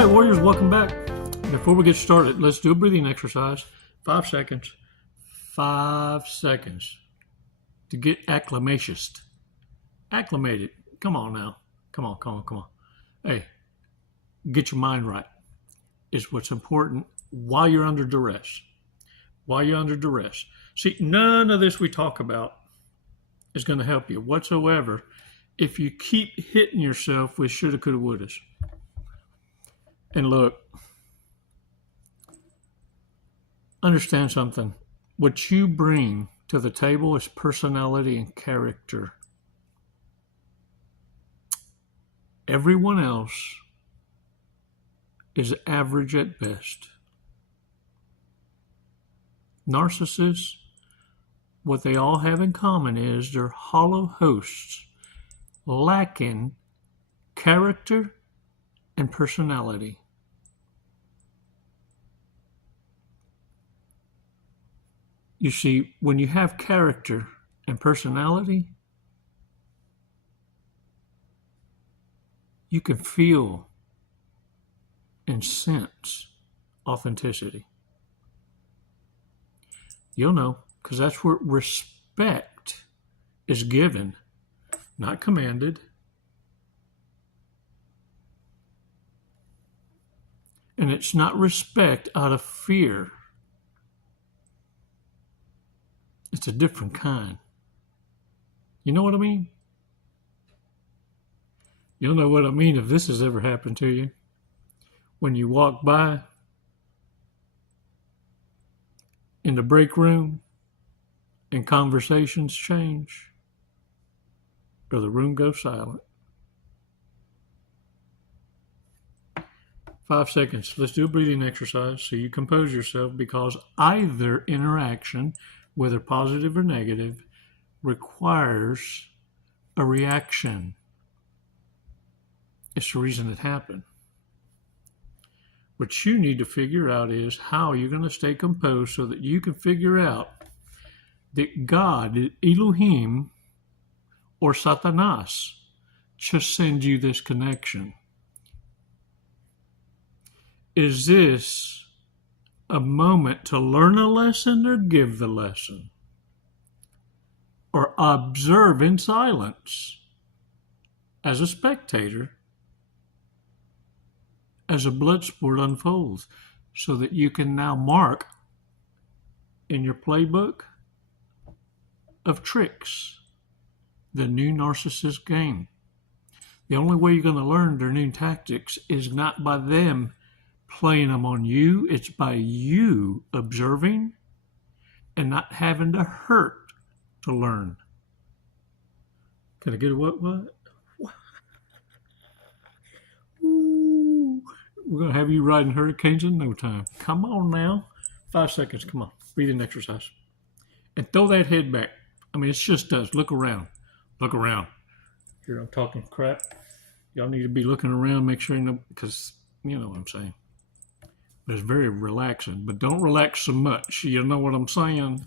right, warriors, welcome back. Before we get started, let's do a breathing exercise. 5 seconds. 5 seconds to get acclimated. Come on now. Come on. Hey, get your mind right is what's important while you're under duress. See, none of this we talk about is going to help you whatsoever if you keep hitting yourself with shoulda, coulda, wouldas. And look, understand something. What you bring to the table is personality and character. Everyone else is average at best. Narcissists, what they all have in common is they're hollow hosts, lacking character and personality. You see, when you have character and personality, you can feel and sense authenticity. You'll know, because that's where respect is given, not commanded. And it's not respect out of fear. It's a different kind. You know what I mean? You'll know what I mean if this has ever happened to you. When you walk by in the break room and conversations change, or the room goes silent. 5 seconds. Let's do a breathing exercise so you compose yourself, because either interaction, whether positive or negative, requires a reaction. It's the reason it happened. What you need to figure out is how you're going to stay composed so that you can figure out that God, Elohim, or Satanas just send you this connection. Is this a moment to learn a lesson or give the lesson? Or observe in silence as a spectator as a blood sport unfolds, so that you can now mark in your playbook of tricks the new narcissist game. The only way you're going to learn their new tactics is not by them playing them on you. It's by you observing and not having to hurt to learn. Can I get a what? Ooh, we're going to have you riding hurricanes in no time. Come on now. 5 seconds. Come on. Breathing exercise. And throw that head back. I mean, it's just us. Look around. Here I'm talking crap. Y'all need to be looking around, make sure you know, because you know what I'm saying. But it's very relaxing. But don't relax so much. You know what I'm saying?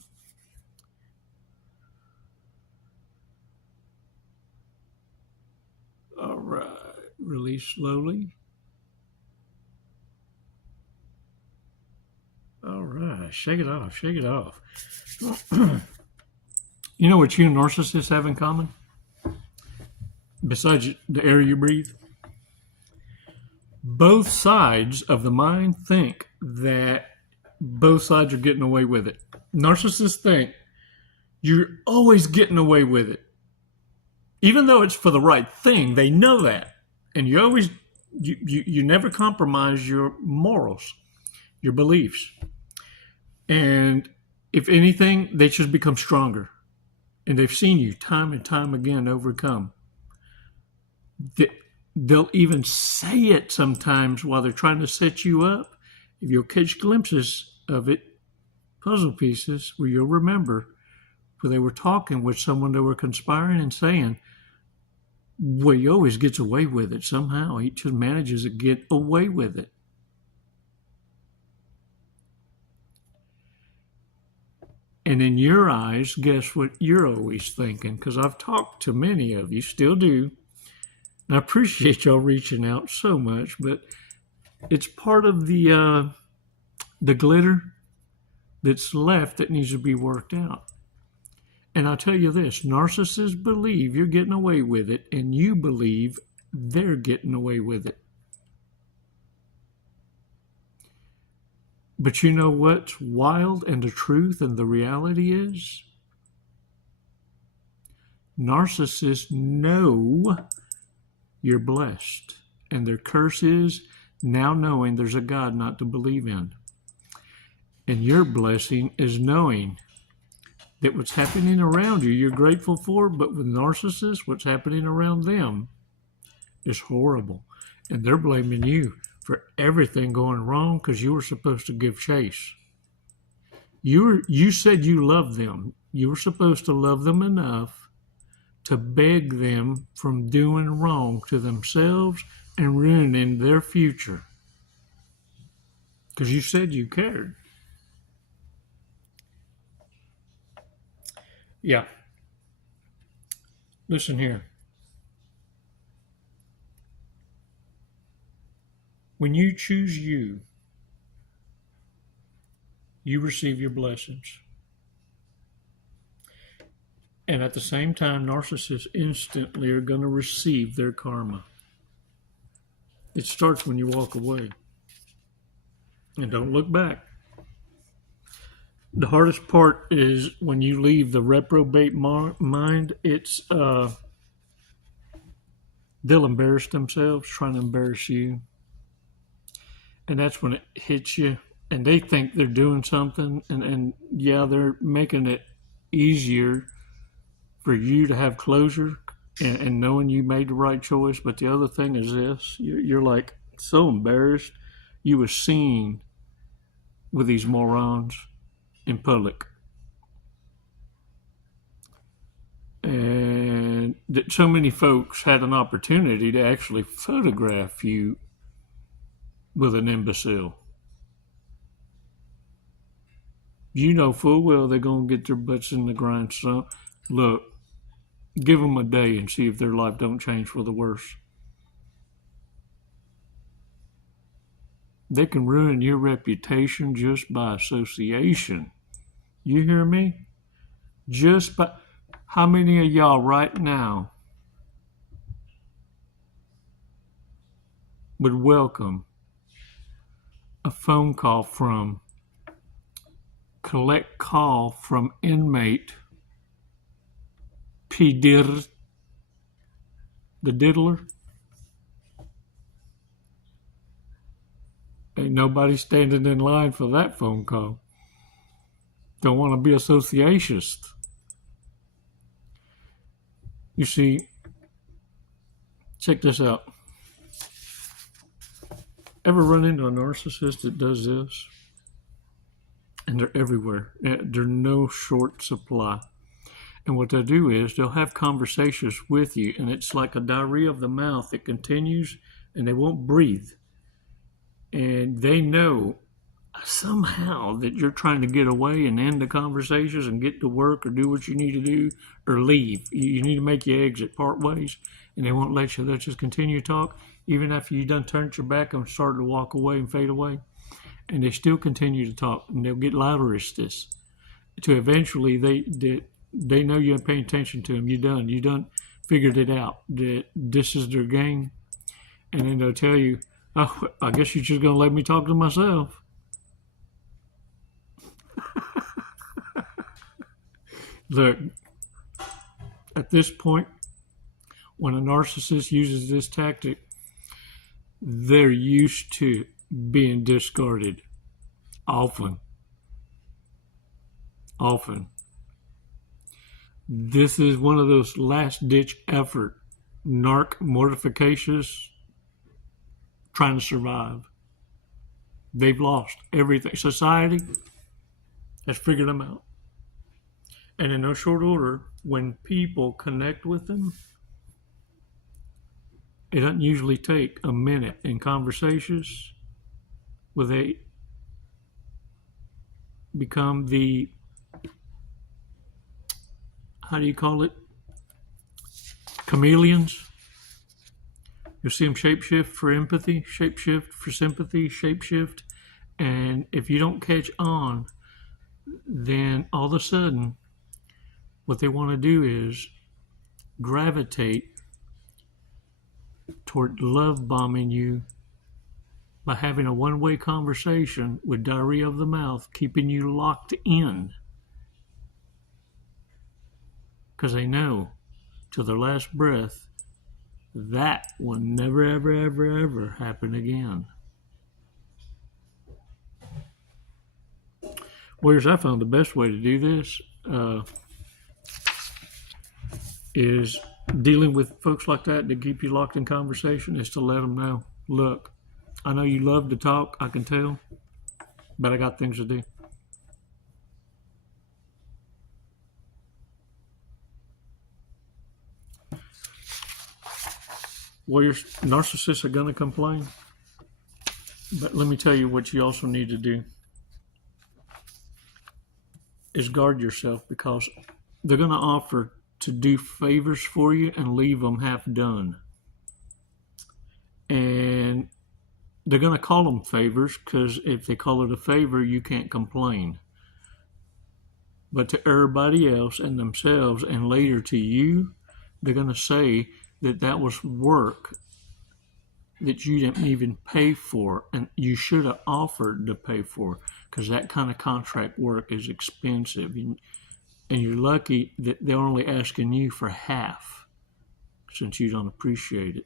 All right. Release slowly. All right. Shake it off. You know what you narcissists have in common? Besides the air you breathe? Both sides of the mind think that both sides are getting away with it. Narcissists think you're always getting away with it. Even though it's for the right thing, they know that. And you never compromise your morals, your beliefs. And if anything, they just become stronger. And they've seen you time and time again overcome. They'll even say it sometimes while they're trying to set you up. If you'll catch glimpses of it, puzzle pieces, where you'll remember where they were talking with someone they were conspiring and saying, well, he always gets away with it somehow. He just manages to get away with it. And in your eyes, guess what you're always thinking? Because I've talked to many of you, still do. And I appreciate y'all reaching out so much, but It's part of the glitter that's left that needs to be worked out. And I'll tell you this, narcissists believe you're getting away with it, and you believe they're getting away with it. But you know what's wild and the truth and the reality is? Narcissists know you're blessed, and their curse is now knowing there's a God not to believe in. And your blessing is knowing that what's happening around you, you're grateful for, but with narcissists, what's happening around them is horrible. And they're blaming you for everything going wrong because you were supposed to give chase. You said you loved them. You were supposed to love them enough to beg them from doing wrong to themselves and ruining their future. Because you said you cared. Yeah. Listen here. When you choose you receive your blessings. And at the same time, narcissists instantly are going to receive their karma. It starts when you walk away. And don't look back. The hardest part is when you leave the reprobate mind, it's they'll embarrass themselves trying to embarrass you. And that's when it hits you. And they think they're doing something. And yeah, they're making it easier for you to have closure and knowing you made the right choice. But the other thing is this. You're like so embarrassed. You were seen with these morons in public. And that so many folks had an opportunity to actually photograph you with an imbecile. You know full well they're going to get their butts in the grindstone. Look, give them a day and see if their life don't change for the worse. They can ruin your reputation just by association. You hear me? Just by... How many of y'all right now would welcome a phone call from, collect call from inmate P. the diddler? Ain't nobody standing in line for that phone call. Don't want to be associationist. You see, check this out. Ever run into a narcissist that does this? And they're everywhere. They're no short supply. And what they'll do is they'll have conversations with you, and it's like a diarrhea of the mouth that continues, and they won't breathe. And they know somehow that you're trying to get away and end the conversations and get to work or do what you need to do or leave. You need to make your exit part ways, and they won't let you. They'll just continue to talk even after you done turned your back and started to walk away and fade away. And they still continue to talk, and they'll get louder as this. To eventually, they know you're paying attention to them. You done figured it out that this is their game. And then they'll tell you, oh, I guess you're just going to let me talk to myself. Look, at this point, when a narcissist uses this tactic, they're used to being discarded. Often. This is one of those last-ditch effort narc mortifications trying to survive. They've lost everything. Society has figured them out. And in no short order, when people connect with them, it doesn't usually take a minute in conversations where they become the, how do you call it? Chameleons. You'll see them shapeshift for empathy, shapeshift for sympathy, shapeshift. And if you don't catch on, then all of a sudden, what they want to do is gravitate toward love bombing you by having a one-way conversation with diarrhea of the mouth, keeping you locked in. Because they know, till their last breath, that will never, ever, ever, ever happen again. Warriors, I found the best way to do this is dealing with folks like that keep you locked in conversation, is to let them know, look, I know you love to talk, I can tell, but I got things to do. Warriors, narcissists are going to complain, but let me tell you what you also need to do is guard yourself, because they're going to offer to do favors for you and leave them half done. And they're going to call them favors, because if they call it a favor, you can't complain. But to everybody else and themselves, and later to you, they're going to say that that was work that you didn't even pay for, and you should have offered to pay for, because that kind of contract work is expensive. And you're lucky that they're only asking you for half, since you don't appreciate it.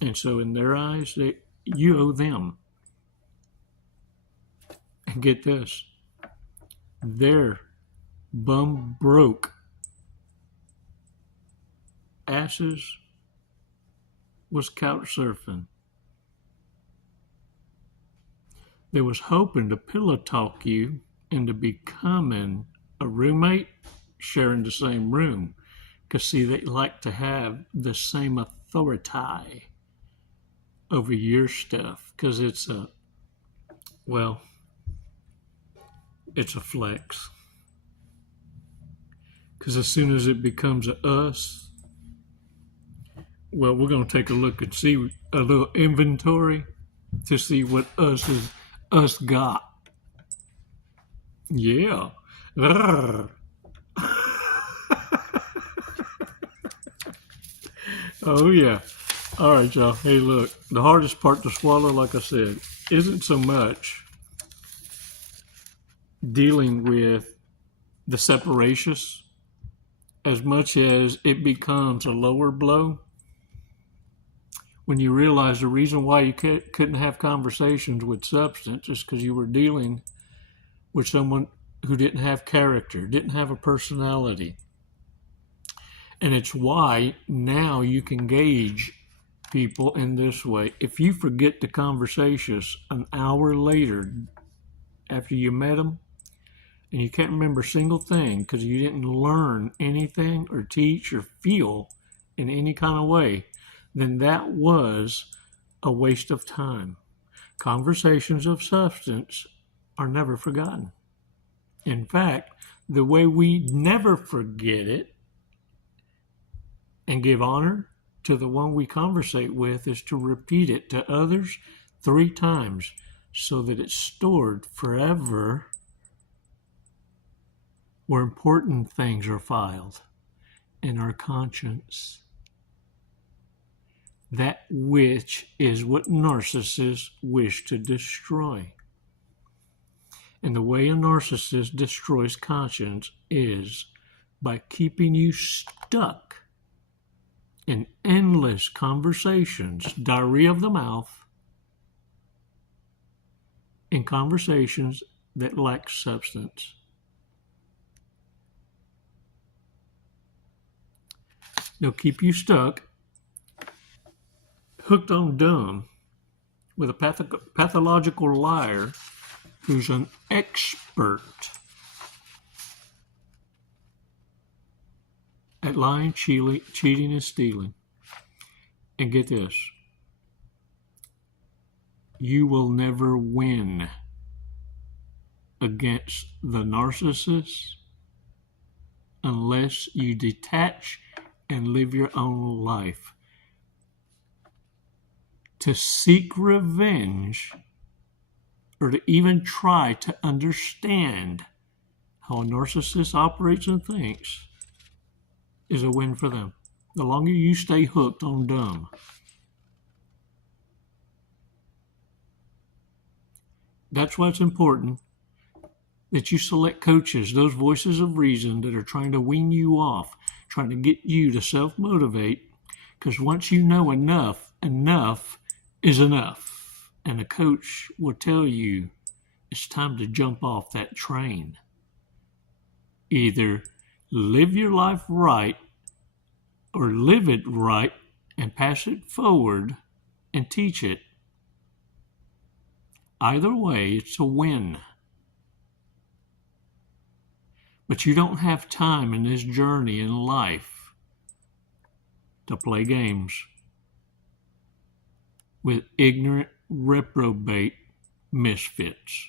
And so in their eyes, you owe them. And get this, their bum broke asses was couch surfing. They was hoping to pillow talk you into becoming a roommate, sharing the same room. Because, see, they like to have the same authority over your stuff, because it's a flex. Because as soon as it becomes a us, well, we're going to take a look and see a little inventory to see what us got. Yeah. Oh, yeah. All right, y'all. Hey, look, the hardest part to swallow, like I said, isn't so much dealing with the separations as much as it becomes a lower blow when you realize the reason why you couldn't have conversations with substance is because you were dealing with someone who didn't have character, didn't have a personality. And it's why now you can gauge people in this way. If you forget the conversations an hour later after you met them, and you can't remember a single thing because you didn't learn anything or teach or feel in any kind of way, then that was a waste of time. Conversations of substance are never forgotten. In fact, the way we never forget it and give honor to the one we conversate with is to repeat it to others 3 times so that it's stored forever where important things are filed in our conscience. That which is what narcissists wish to destroy. And the way a narcissist destroys conscience is by keeping you stuck in endless conversations, diarrhea of the mouth, in conversations that lack substance. They'll keep you stuck, hooked on dumb, with a pathological liar who's an expert at lying, cheating, and stealing. And get this, you will never win against the narcissist unless you detach and live your own life. To seek revenge or to even try to understand how a narcissist operates and thinks is a win for them. The longer you stay hooked on dumb. That's why it's important that you select coaches, those voices of reason that are trying to wean you off, trying to get you to self-motivate, because once you know enough, enough is enough. And a coach will tell you it's time to jump off that train. Either live your life right or live it right and pass it forward and teach it. Either way, it's a win. But you don't have time in this journey in life to play games with ignorant, reprobate misfits.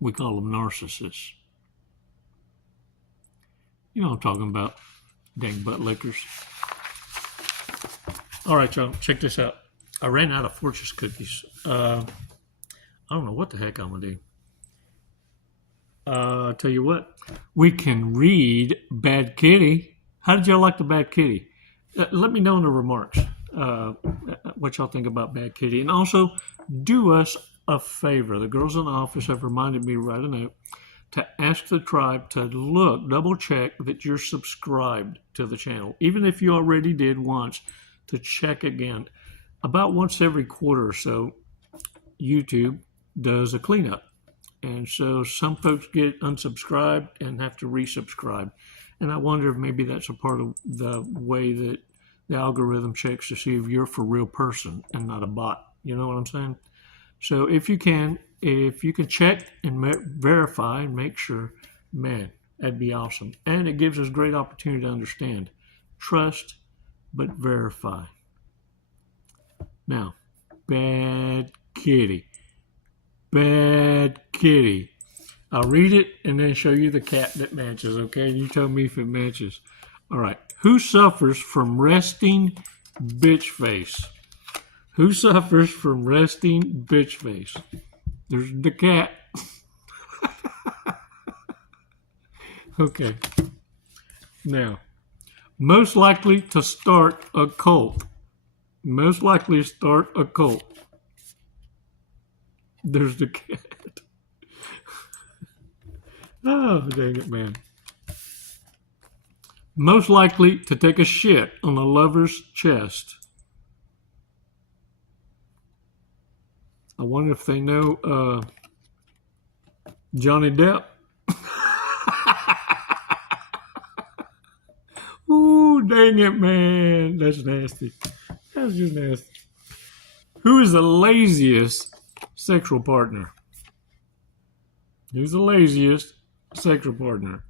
We call them narcissists. You know what I'm talking about, dang butt lickers. All right, y'all, check this out. I ran out of Fortress cookies. I don't know what the heck I'm going to do. I'll tell you what. We can read Bad Kitty. How did y'all like the Bad Kitty? Let me know in the remarks what y'all think about Bad Kitty. And also, do us a favor. The girls in the office have reminded me to write a note to ask the tribe to look, double check that you're subscribed to the channel. Even if you already did once, to check again. About once every quarter or so, YouTube does a cleanup. And so some folks get unsubscribed and have to resubscribe. And I wonder if maybe that's a part of the way that the algorithm checks to see if you're for real person and not a bot. You know what I'm saying? So if you can check and verify and make sure, man, that'd be awesome. And it gives us great opportunity to understand. Trust, but verify. Now, Bad Kitty. Bad Kitty. I'll read it and then show you the cat that matches, okay? And you tell me if it matches. All right. Who suffers from resting bitch face? Who suffers from resting bitch face? There's the cat. Okay. Now, most likely to start a cult. Most likely to start a cult. There's the cat. Oh, dang it, man. Most likely to take a shit on a lover's chest. I wonder if they know Johnny Depp. Ooh, dang it, man. That's nasty. That's just nasty. Who is the laziest sexual partner? Who's the laziest sexual partner?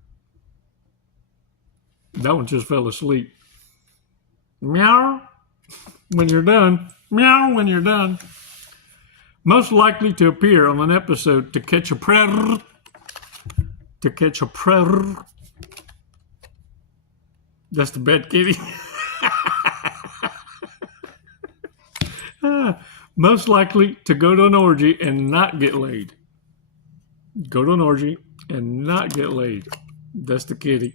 That one just fell asleep. Meow when you're done. Meow when you're done. Most likely to appear on an episode to catch a predator. To catch a predator. That's the Bad Kitty. Most likely to go to an orgy and not get laid. Go to an orgy and not get laid. That's the kitty.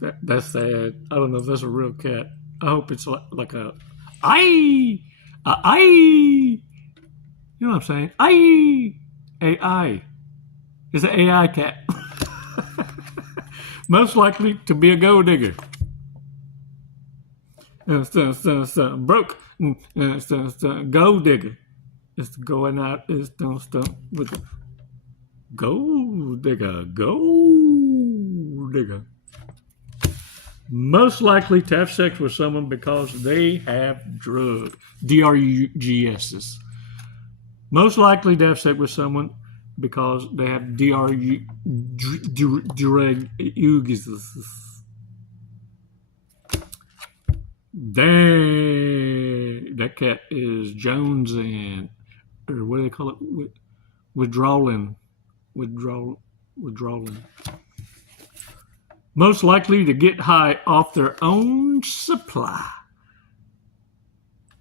That's sad. I don't know if that's a real cat. I hope it's like a I. You know what I'm saying? AI. It's an AI cat. Most likely to be a gold digger. Broke. Gold digger. It's going out. It's with the gold digger. Gold digger. Most likely to have sex with someone because they have DRUGSs. Most likely to have sex with someone because they have DRUGSs. Dang, that cat is jonesing, or what do they call it? Withdrawing. Most likely to get high off their own supply.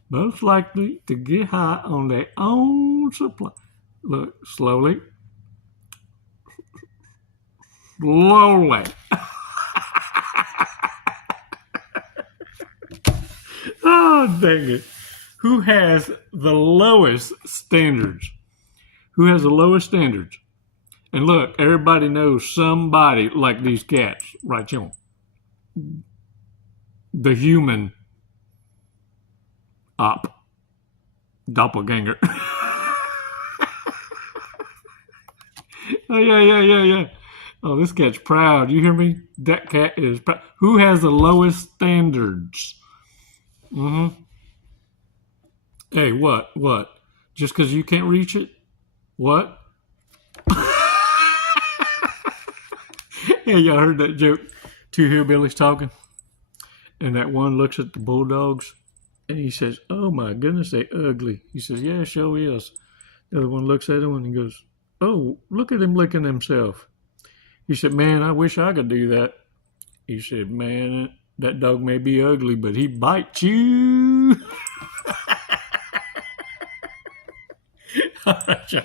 Most likely to get high on their own supply. Look, slowly. Slowly. Oh, dang it. Who has the lowest standards? Who has the lowest standards? And look, everybody knows somebody like these cats, right, John? The human doppelganger. Oh, yeah. Oh, this cat's proud. You hear me? That cat is proud. Who has the lowest standards? Hey, what? Just because you can't reach it? What? Hey, y'all heard that joke? Two hillbillies talking. And that one looks at the bulldogs and he says, "Oh my goodness, they ugly." He says, "Yeah, sure is." The other one looks at him and he goes, "Oh, look at him licking himself." He said, "Man, I wish I could do that." He said, "Man, that dog may be ugly, but he bites you." All right, y'all.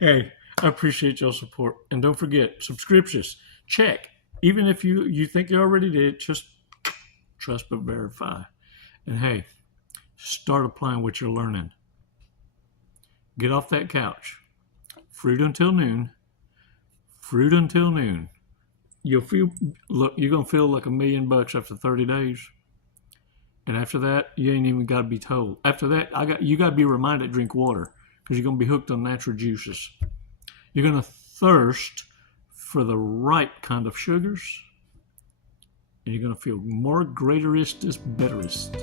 Hey, I appreciate y'all's support. And don't forget, subscriptions. Check. Even if you think you already did, just trust but verify. And hey, start applying what you're learning. Get off that couch. Fruit until noon. Fruit until noon. You're gonna feel like $1 million after 30 days. And after that, you ain't even gotta be told. After that, you gotta be reminded to drink water, because you're gonna be hooked on natural juices. You're gonna thirst for the right kind of sugars, and you're gonna feel more greaterist is betterist.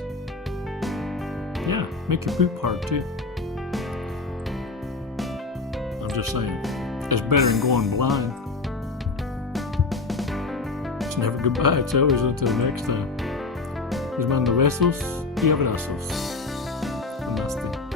Yeah, make your poop hard too. I'm just saying, it's better than going blind. It's never goodbye, it's always until next time. Les mando besos y abrazos. Namaste.